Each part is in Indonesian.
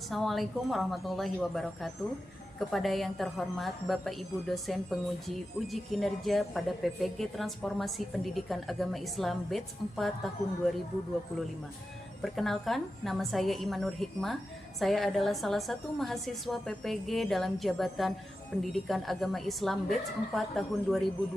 Assalamualaikum warahmatullahi wabarakatuh. Kepada yang terhormat Bapak Ibu dosen penguji uji kinerja pada PPG Transformasi Pendidikan Agama Islam Batch 4 tahun 2025. Perkenalkan, nama saya Imanur Hikmah. Saya adalah salah satu mahasiswa PPG dalam jabatan Pendidikan Agama Islam Batch 4 tahun 2025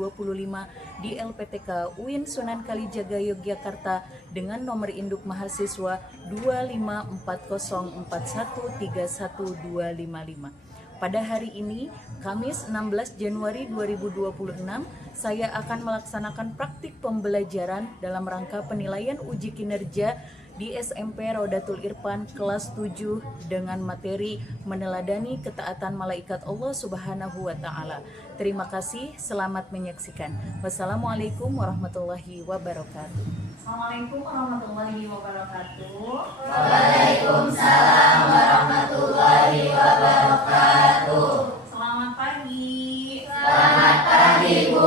di LPTK UIN Sunan Kalijaga Yogyakarta dengan nomor induk mahasiswa 25404131255. Pada hari ini, Kamis 16 Januari 2026, saya akan melaksanakan praktik pembelajaran dalam rangka penilaian uji kinerja di SMP Raudatul Irfan kelas 7 dengan materi meneladani ketaatan malaikat Allah Subhanahu wa taala. Terima kasih, selamat menyaksikan. Wassalamualaikum warahmatullahi wabarakatuh. Assalamualaikum warahmatullahi wabarakatuh. Waalaikumsalam warahmatullahi wabarakatuh. Selamat pagi. Selamat pagi, Bu.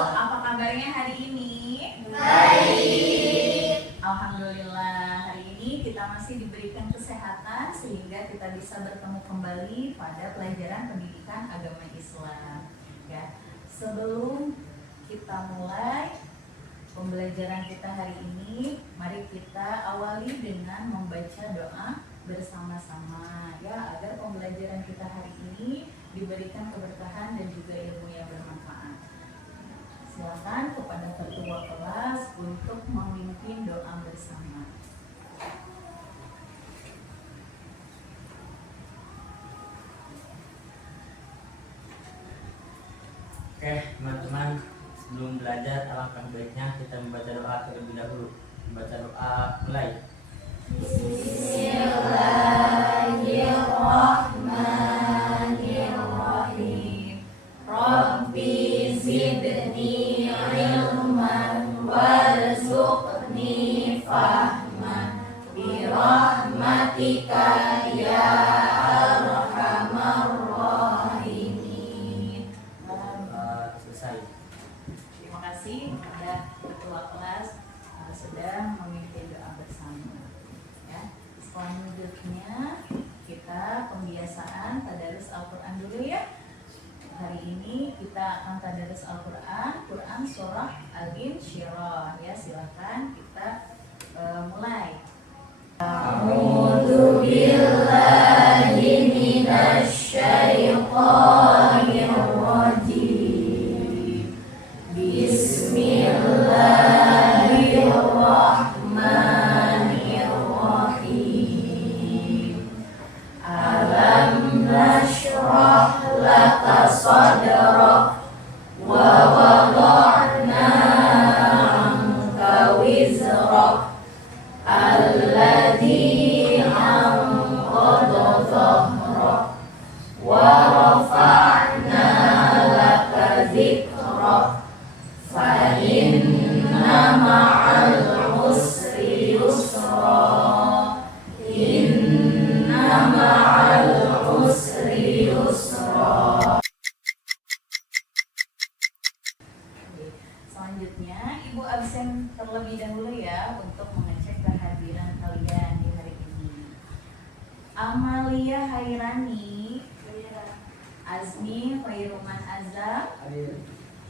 Apa kabarnya hari ini? Baik. Alhamdulillah, hari ini kita masih diberikan kesehatan sehingga kita bisa bertemu kembali pada pelajaran pendidikan agama Islam. Ya, sebelum kita mulai pembelajaran kita hari ini, mari kita awali dengan membaca doa bersama-sama ya, agar pembelajaran kita hari ini diberikan keberkahan dan juga ilmu yang bermanfaat. Silakan kepada ketua kelas untuk memimpin doa bersama. Oke, teman-teman, sebelum belajar alangkah baiknya kita membaca doa terlebih dahulu. Membaca doa mulai. Bismillahirrahmanirrahim. Rabbi zidni ilman warzuqni fahman birahmatika ya arhamar rahimin. Selesai. Terima kasih kepada ketua kelas sedang memimpin doa bersama. Ya, selanjutnya kita pembiasaan tadarus Al-Quran dulu ya. Hari ini kita akan tadarus Al-Quran, Quran surah Al-Insyirah ya. Silakan kita mulai. A'udzu billahi minasy syaithanir rajim. Bismillahirrahmanirrahim. Alam nashrah laka sadrak wa wada'na 'anka wizrak alladzi anqadha dhahrak wa rafa'na laka dzikrak fa inna ma'al usri yusra inna ma'al usri yusra. Selanjutnya Ibu absen terlebih dahulu ya untuk mengecek kehadiran kalian di hari ini. Amalia Hairani, Azmi Khairuman Azam,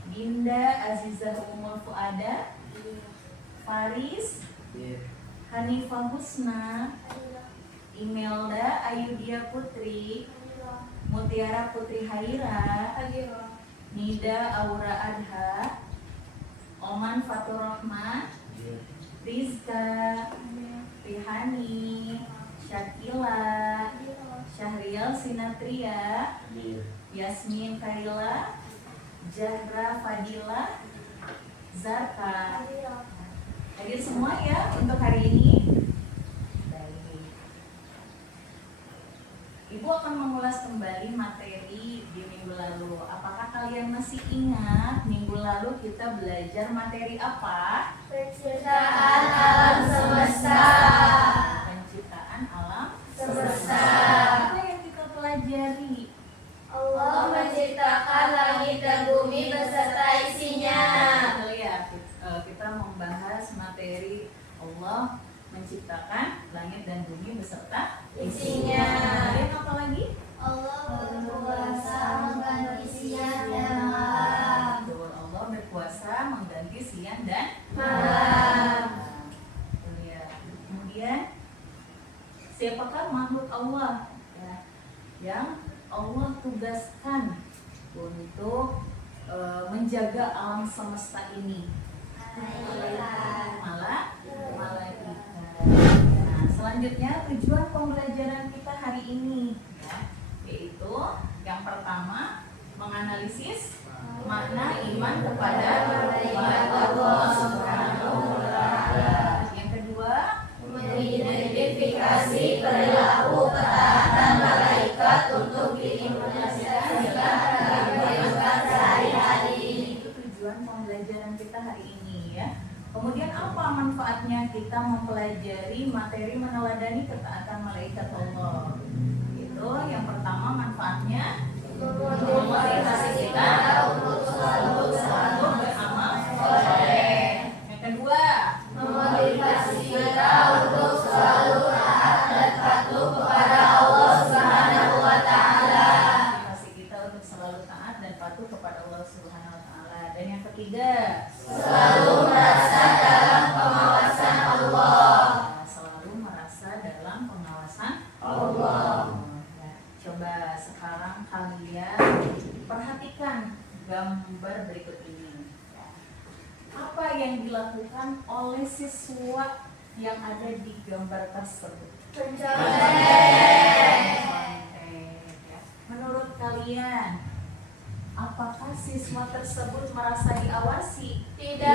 Dinda Azizah Umul Fuada, Faris, Hanifah Husna, Imelda Ayudia Putri, Mutiara Putri Haira, Nida Aura Adha, Oman Fatur Rahman, Rizka, Rihani, Syakila, Syahrial Sinatria, Yasmin Kaila, Zahra Fadila, Zarka. Hadir semua ya untuk hari ini. Baik. Ibu akan mengulas kembali materi di minggu lalu. Apakah kalian masih ingat minggu lalu kita belajar materi apa? Penciptaan alam semesta. Penciptaan alam Semesta. Apa yang kita pelajari? Allah menciptakan langit dan bumi beserta isinya. Betul ya, kita membahas materi Allah menciptakan menciptakan langit dan bumi beserta Isinya. Kemudian apa lagi? Allah berkuasa mengganti siang dan malam. Betul, Allah berkuasa mengganti siang dan Malam. Ya. Kemudian siapakah makhluk Allah ya, yang Allah tugaskan untuk menjaga alam semesta ini? Malaikat. Nah, selanjutnya tujuan pembelajaran kita hari ini ya, yaitu yang pertama menganalisis makna iman kepada malaikat Allah Subhanahu wa Ta'ala. Yang kedua, Mengidentifikasi perilaku ketaatan malaikat untuk diimplementasikan dalam kehidupan sehari-hari. itu tujuan pembelajaran kita hari ini ya. Kemudian apa manfaatnya kita mempelajari materi meneladani ketaatan malaikat Allah? Itu yang pertama manfaatnya memotivasi kita untuk selalu beramal soleh. Yang kedua, Memotivasi kita untuk selalu taat dan patuh kepada Allah Subhanahu wa Ta'ala. motivasi kita untuk selalu taat dan patuh kepada Allah Subhanahu wa Ta'ala. Dan yang ketiga, Selalu merasa dalam pengawasan Allah. selalu merasa dalam pengawasan Allah. Ya, coba sekarang kalian perhatikan gambar berikut ini. Ya. Apa yang dilakukan oleh siswa yang ada di gambar tersebut? Mencontek. Ya. Menurut kalian, apakah siswa tersebut merasa diawasi? Tidak.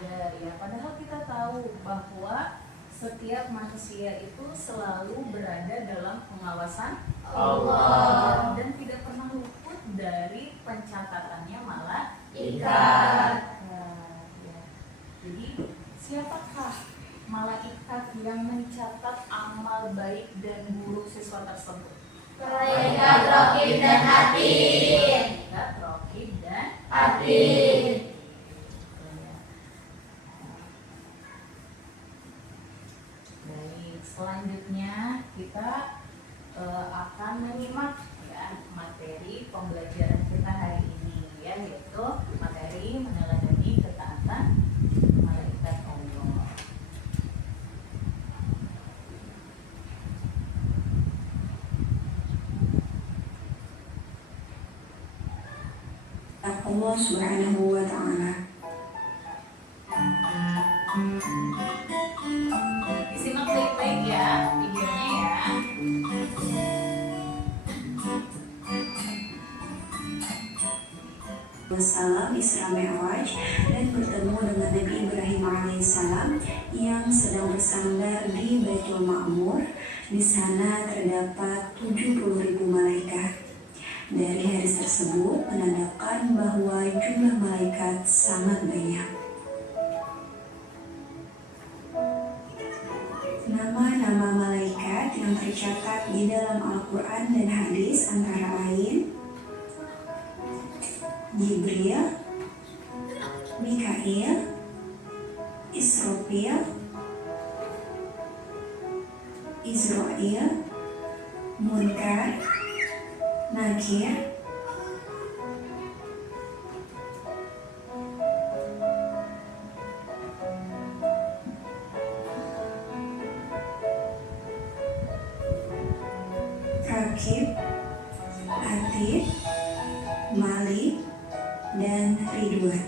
Tidak, ya. Padahal kita tahu bahwa setiap manusia itu selalu berada dalam pengawasan Allah. dan tidak pernah luput dari pencatatannya malah Ikat. ya. Jadi siapakah malaikat yang mencatat amal baik dan buruk siswa tersebut? Malaikat Raqib dan Atid. Malaikat Raqib dan Atid. Baik, selanjutnya kita akan menyimak ya materi pembelajaran kita hari ini ya, yaitu materi meneladani ketaatan malaikat Allah. Allah Subhanahu wa Ta'ala. Disimak baik-baik ya videonya ya. Wassalam Isra Mi'raj dan bertemu dengan Nabi Ibrahim alaihissalam yang sedang bersandar di Baitul Ma'mur. Di sana terdapat 70.000 malaikat. Dari hadis tersebut menandakan bahwa jumlah malaikat sangat banyak. Nama-nama malaikat yang tercatat di dalam Al-Quran dan hadis antara lain Jibril, Mikail, Israfil, Israel, Munkar, Nakir, Rakib, Atid, Malik, dan Ridwan.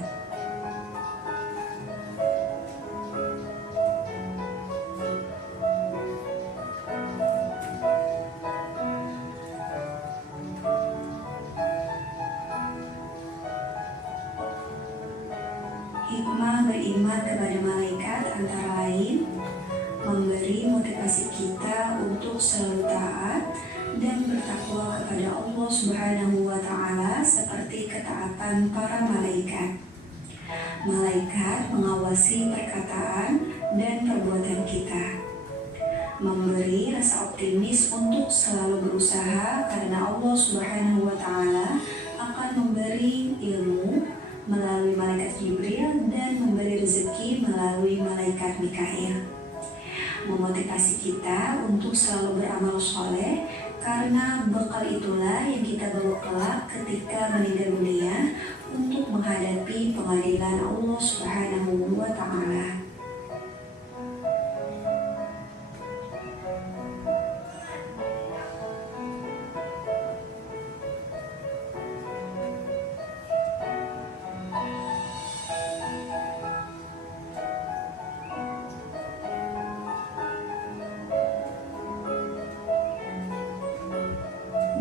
Hikmah beriman kepada malaikat antara lain memberi motivasi kita untuk selalu taat dan bertakwa kepada Allah Subhanahu wa Ta'ala seperti ketaatan para malaikat. Malaikat mengawasi perkataan dan perbuatan kita, memberi rasa optimis untuk selalu berusaha karena Allah Subhanahu wa Ta'ala akan memberi ilmu melalui malaikat Jibril dan memberi rezeki melalui malaikat Mikail. memotivasi kita untuk selalu beramal soleh, karena bekal itulah yang kita bawa kelak ketika meninggal dunia untuk menghadapi pengadilan Allah Subhanahu wa Ta'ala.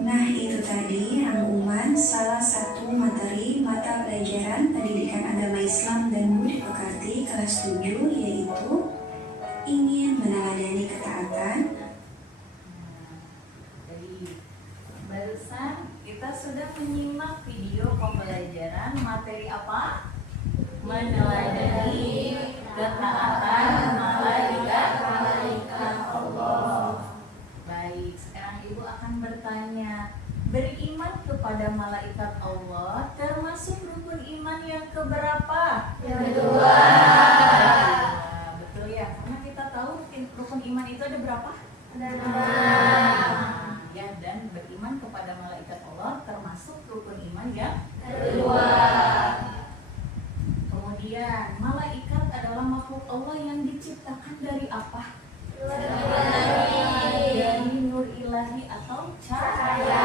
Nah, itu tadi rangkuman salah satu materi mata pelajaran Pendidikan Agama Islam dan Budi Pekerti kelas 7, yaitu ingin meneladani ketaatan. Jadi barusan kita sudah menyimak video pembelajaran materi apa? Meneladani ketaatan malaikat Allah. Baik, sekarang Ibu akan bertanya, beriman kepada malaikat Allah termasuk rukun iman yang keberapa? Yang kedua. Betul ya, karena kita tahu rukun iman itu ada berapa? Ada 6. Ya, dan beriman kepada malaikat Allah termasuk rukun iman yang Kedua. Kemudian, malaikat adalah makhluk Allah yang diciptakan dari apa? Dari nur ilahi atau cahaya.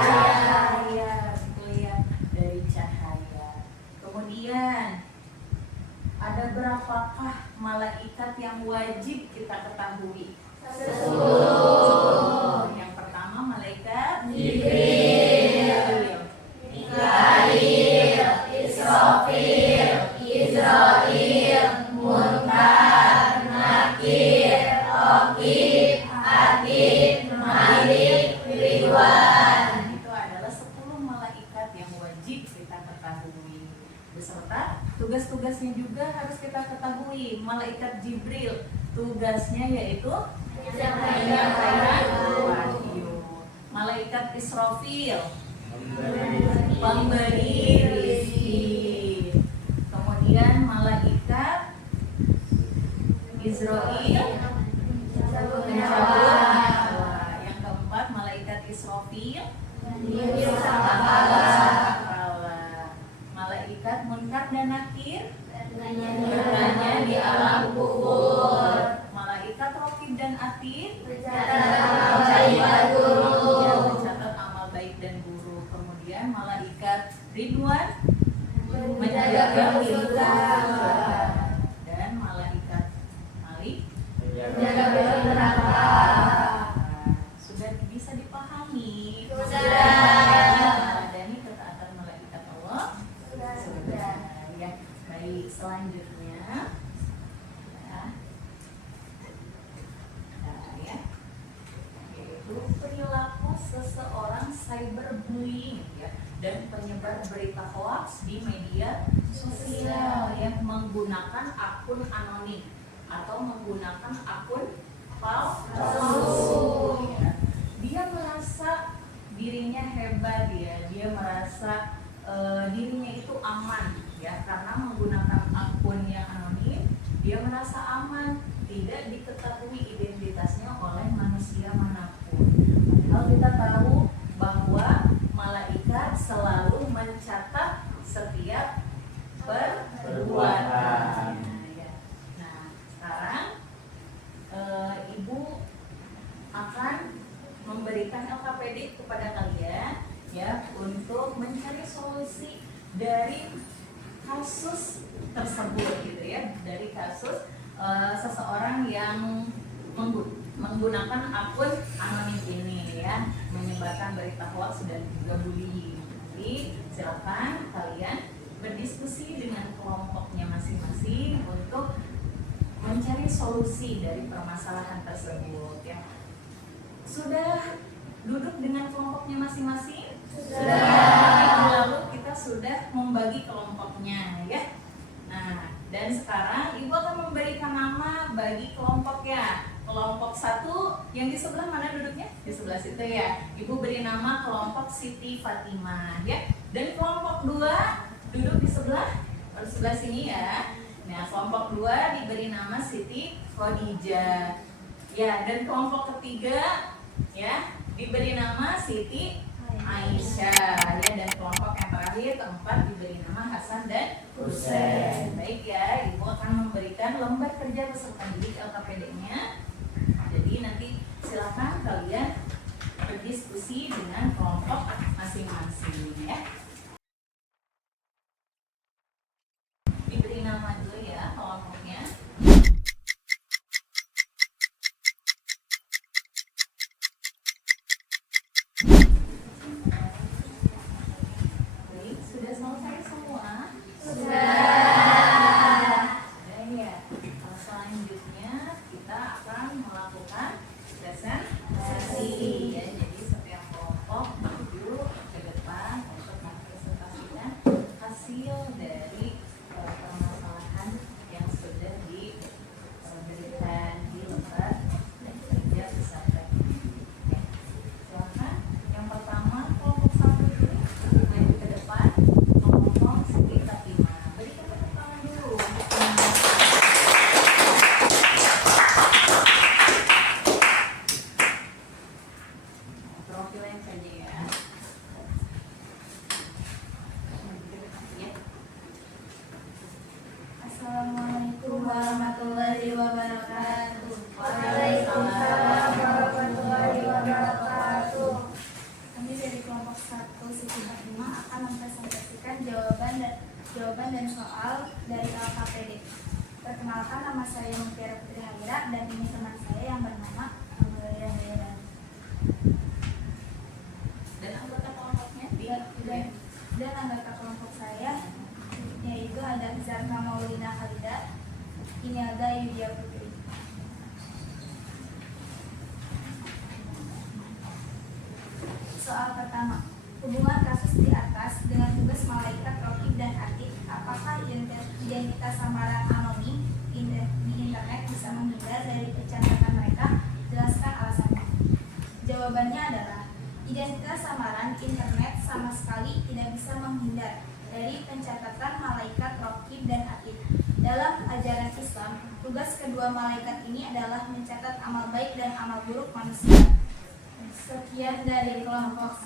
Betul ya, dari cahaya. Kemudian, ada berapakah malaikat yang wajib kita ketahui? 10. Yang pertama malaikat Jibril, Mikail, Israfil, Izrail, Munkar, Nakir, Raqib, Atid, Malik, Ridwan. Itu adalah 10 malaikat yang wajib kita ketahui. Beserta tugas-tugasnya juga harus kita ketahui. Malaikat Jibril, tugasnya yaitu menyampaikan wahyu. Malaikat Israfil, pemberi rezeki. Kemudian malaikat Israil, mencabut nyawa. Yang keempat malaikat Israfil, sangkakala. Malaikat Munkar dan Nakir, bertanya di alam kubur. Malaikat Raqib dan Atid, mencatat amal baik dan buruk. Kemudian malaikat Ridwan, menjaga kehidupan. Dan malaikat Malik, Menjaga neraka. sudah bisa dipahami. Sudah. Dan ini ketaatan malaikat Allah. Sudah. Ya, baik, selanjutnya ya, yaitu perilaku seseorang cyberbullying ya, dan penyebar berita hoax di media sosial yang menggunakan akun anonim atau menggunakan akun palsu. Ya. Dia merasa dirinya hebat ya, dia merasa dirinya itu aman ya, karena menggunakan akun yang anonim dia merasa aman, tidak diketahui identitasnya oleh manusia manapun. Padahal kita tahu bahwa malaikat selalu mencatat setiap perbuatan. Ya. Nah, sekarang Ibu akan memberikan LKPD kepada kalian ya, untuk mencari solusi dari kasus tersebut gitu ya, dari kasus seseorang yang menggunakan akun anonim ini ya, menyebarkan berita hoax dan juga bullying. Jadi silakan kalian berdiskusi dengan kelompoknya masing-masing untuk mencari solusi dari permasalahan tersebut ya. Sudah duduk dengan kelompoknya masing-masing? Sudah. Lalu kita sudah membagi kelompoknya ya. Nah, dan sekarang Ibu akan memberikan nama bagi kelompoknya. Kelompok 1 yang di sebelah mana duduknya? Di sebelah situ ya. Ibu beri nama kelompok Siti Fatimah ya. Dan kelompok 2 duduk di sebelah sini ya. Nah, kelompok 2 diberi nama Siti Khadijah. Ya, dan kelompok ketiga ya diberi nama Siti Aisyah ya, dan kelompok yang terakhir keempat diberi nama Hasan dan Husain. Baik ya, Ibu akan memberikan lembar kerja peserta didik LKPD-nya. Jadi nanti silakan kalian berdiskusi dengan kelompok masing-masing ya. Diberi nama dulu ya kelompoknya. Baik, sudah selesai semua? Sudah ya. Selanjutnya kita akan melakukan presentasi ya. Jadi setiap kelompok maju ke depan untuk mempresentasikan hasil dari permasalahan yang sudah diberikan di lembar dan kerja peserta. Ya. Silakan. Yang pertama kelompok 1 dulu maju ke depan, ngomong Siti Fatimah. Berikan tepuk tangan dulu untuk profiling saja ya. Ya. Assalamualaikum warahmatullahi wabarakatuh. Waalaikumsalam warahmatullahi wabarakatuh. Kami dari kelompok 1 Siti Fatimah akan mempresentasikan jawaban dan soal dari LKPD. Perkenalkan, nama saya Mutiara Putri Haira dan ini teman saya yang bernama Amelia Haira. Dan anggota kelompoknya Dan anggota kelompok saya yaitu ada Zarna Maulina Khalida, Imelda Yudia Putri. Soal pertama, hubungan kasus di atas dengan tugas malaikat Raqib dan Atid, apakah identitas samaran anonim di internet bisa menghindar dari pencatatan mereka? Jelaskan alasannya. Jawabannya adalah identitas samaran di internet sama sekali tidak bisa menghindar dari pencatatan malaikat Raqib dan Atid. Dalam ajaran Islam, tugas kedua malaikat ini adalah mencatat amal baik dan amal buruk manusia. Sekian dari kelompok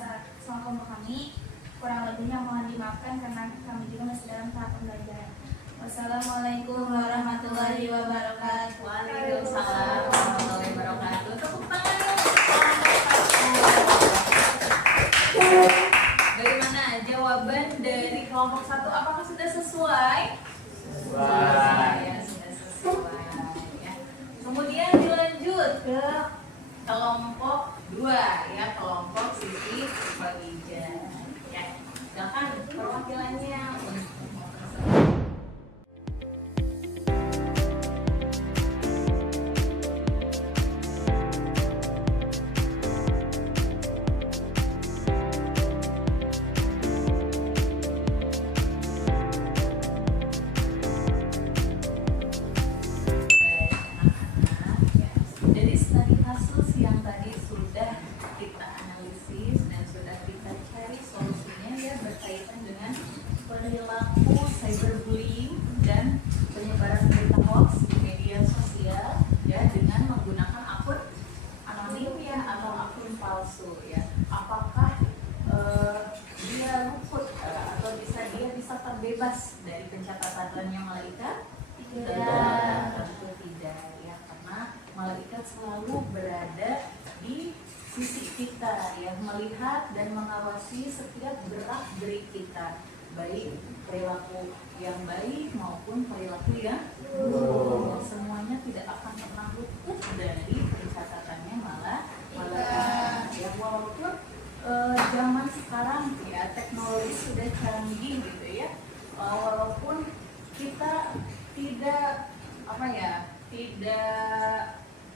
kami. Kurang lebihnya mohon dimaafkan karena kami juga masih dalam tahap pembelajaran. Wassalamualaikum warahmatullahi wabarakatuh. Waalaikumsalam warahmatullahi wabarakatuh. Tepuk tangan dulu. Bagaimana jawaban dari kelompok 1? Apakah sudah sesuai? Sesuai. Ya, sudah sesuai ya. Kemudian dilanjut ke kelompok 2 ya, kelompok Siti Khadijah. Ya, silakan perwakilannya untuk dari studi kasus yang tadi sudah kita analisis dan sudah kita cari solusinya ya, berkaitan dengan perilaku cyberbullying dan penyebaran berita hoax di media sosial ya, dengan menggunakan akun anonim ya atau akun palsu ya. Apakah dia luput atau dia bisa terbebas dari pencatatannya malaikat? Tentu tidak ya, karena malaikat selalu berada di sisi kita ya, melihat dan mengawasi setiap gerak gerik kita, baik perilaku yang baik maupun perilaku yang buruk. Semuanya tidak akan pernah luput dari pencatatannya malaikat ya. Walaupun zaman sekarang ya teknologi sudah canggih gitu ya, walaupun kita tidak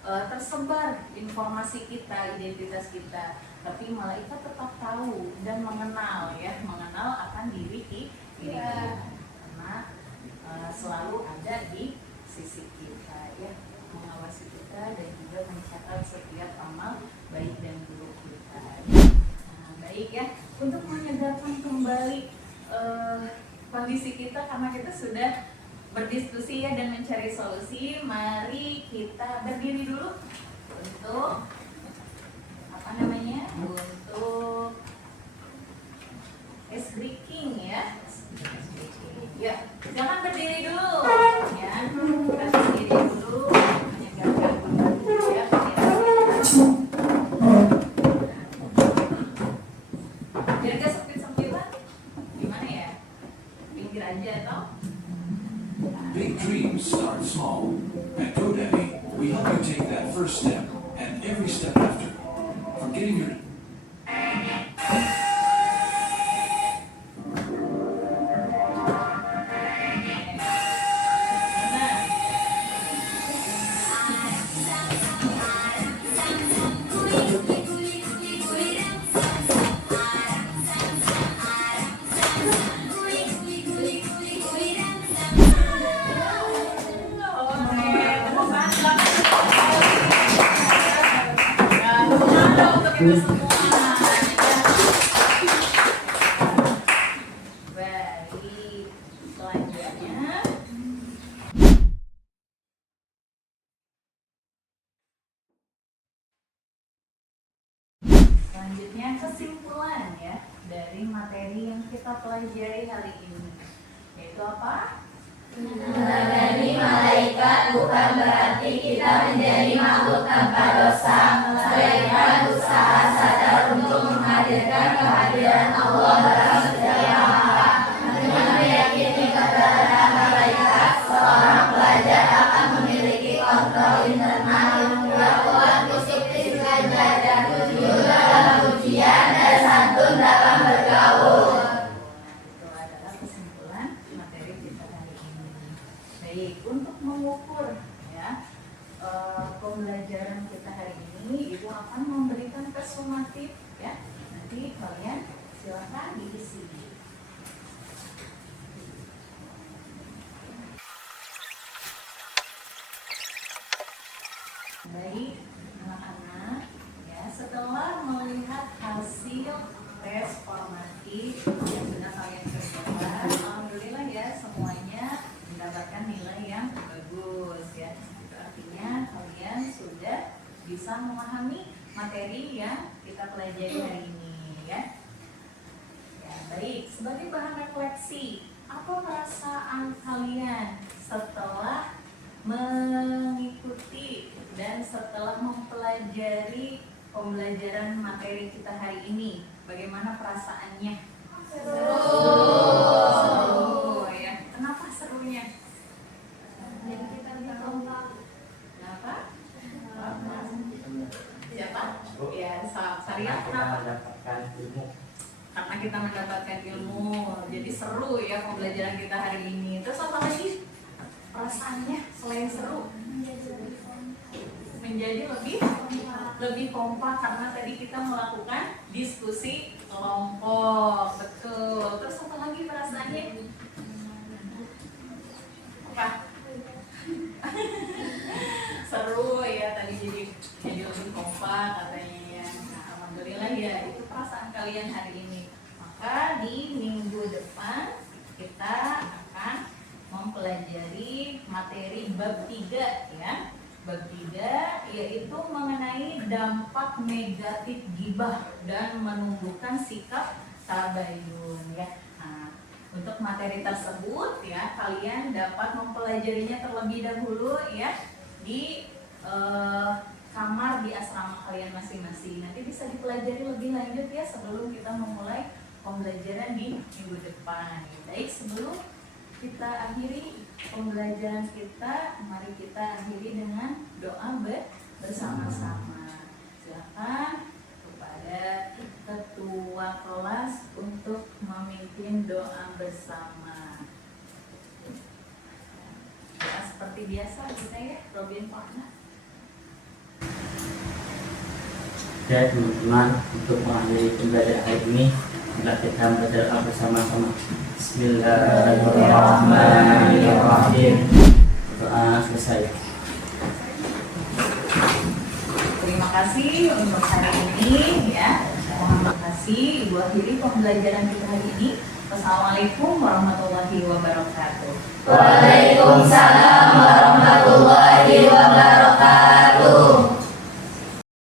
tersebar informasi kita, identitas kita, tapi malaikat tetap tahu dan mengenal akan diri kita, karena selalu ada di sisi kita ya, mengawasi kita dan juga mencatat setiap amal baik dan buruk kita. Nah, baik ya, untuk menyegarkan kembali kondisi kita karena kita sudah berdiskusi ya dan mencari solusi, mari kita berdiri dulu untuk apa namanya? Untuk ice breaking ya. Ya, jangan berdiri dulu ya. Kita berdiri dulu, menegakkan badan ya. Biar gak sempit-sempitan. Gimana ya? Pinggir aja toh. Big dreams start small. At GoDaddy, we help you take that first step and every step after. From getting your Kita semua. Baik, selanjutnya. Selanjutnya kesimpulan ya dari materi yang kita pelajari hari ini. Yaitu apa? Menangani malaikat bukan berarti kita menjadi makhluk tanpa dosa, melainkan usaha sadar untuk menghadirkan kehadiran Allah dalam setiap langkah. Dengan meyakini keberadaan malaikat, seorang pelajar akan memiliki kontrol internal yang kuat, disiplin belajar dan jujur dalam ujian dan santun dalam bergaul. Itu adalah kesimpulan materi kita hari ini. Baik, untuk mengukur ya pembelajaran kita hari ini, Ibu akan memberikan tes sumatif ya. Nanti kalian silakan diisi. Baik, anak-anak ya, setelah melihat hasil tes formatif yang sudah kalian kerjakan, alhamdulillah ya semuanya mendapatkan nilai yang bagus ya. Itu artinya kalian sudah bisa memahami materi yang kita pelajari hari ini ya. Ya, baik, sebagai bahan refleksi, apa perasaan kalian setelah mengikuti dan setelah mempelajari pembelajaran materi kita hari ini? Bagaimana perasaannya? Seru ya. Kenapa serunya? Jadi kita lebih kompak. Kenapa? Siapa? Ya, Saria. Kita Kenapa? mendapatkan ilmu. Karena kita mendapatkan ilmu, jadi seru ya pembelajaran kita hari ini. Terus apa lagi perasaannya selain seru? Menjadi lebih kompak karena tadi kita melakukan diskusi kelompok. Betul. Terus apa lagi perasaannya? Apa? Seru ya, tadi jadi lebih kompak katanya ya. Nah, alhamdulillah ya, itu perasaan kalian hari ini. Maka di minggu depan kita akan mempelajari materi bab 3 ya. Bab 3 yaitu mengenai dampak negatif ghibah dan menumbuhkan sikap tabayun ya. Nah, untuk materi tersebut ya kalian dapat mempelajarinya terlebih dahulu ya di kamar di asrama kalian masing-masing. Nanti bisa dipelajari lebih lanjut ya sebelum kita memulai pembelajaran di minggu depan. Baik, sebelum kita akhiri pembelajaran kita, mari kita akhiri dengan doa bersama-sama. Silakan kepada ketua kelas untuk memimpin doa bersama. Doa seperti biasa kita ya, Robin Partner. Ya teman-teman, untuk mengakhiri pembelajaran hari ini, bila kita membaca doa bersama-sama. Bismillahirrahmanirrahim. Doa selesai. Terima kasih untuk hari ini ya. Terima kasih. Ibu akhiri pembelajaran kita hari ini. Wassalamualaikum warahmatullahi wabarakatuh. Waalaikumsalam warahmatullahi wabarakatuh.